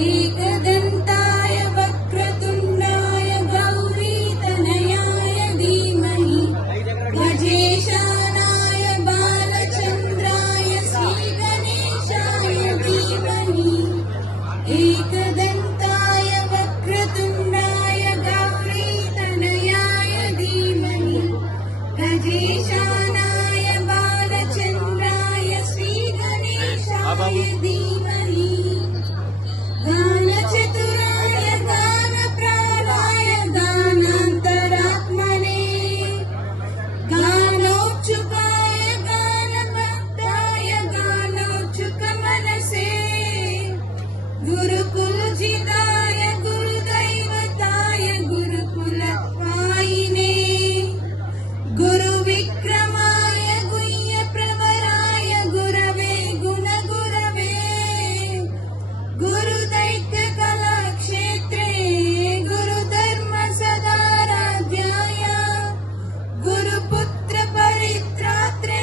एकदन्ताय वक्रतुण्डाय गौरीतनयाय धीमहि गजेशानाय बालचन्द्राय श्रीगणेशाय धीमहि एकदन्ताय वक्रतुण्डाय गौरीतनयाय धीमहि गजेशानाय बालचन्द्राय श्रीगणेशाय धीमहि गानचतुराय गानप्राणाय गानान्तरात्मने गानोत्सुकाय गानभक्ताय गानोत्सुकमनसे गुरुकुलजिताय गुरुदैवताय गुरुकुलपायिने गुरुविक्रमाय गुह्यप्रवराय गुरवे गुणगुरवे गुरुदैत्यकलाक्षेत्रे गुरुधर्मसदाराध्याय गुरुपुत्रपरित्रात्रे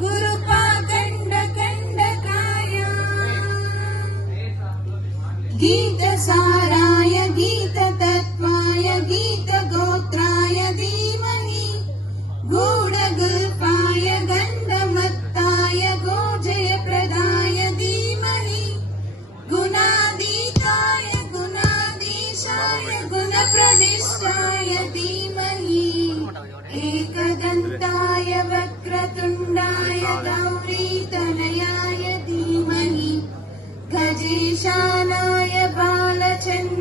गुरुपाखण्डकण्डकाय गीतसाराय गीततत्त्वाय गीतगोत्राय धीमहि गूढगुल्पाय गन्धमत्ताय गोजयप्रदाय धीमहि गुणातीताय गुणाधीशाय गुणप्रविष्टाय धीमहि एकदन्ताय वक्रतुण्डाय गौरीतनयाय धीमहि गजेशानाय बालचन्द्राय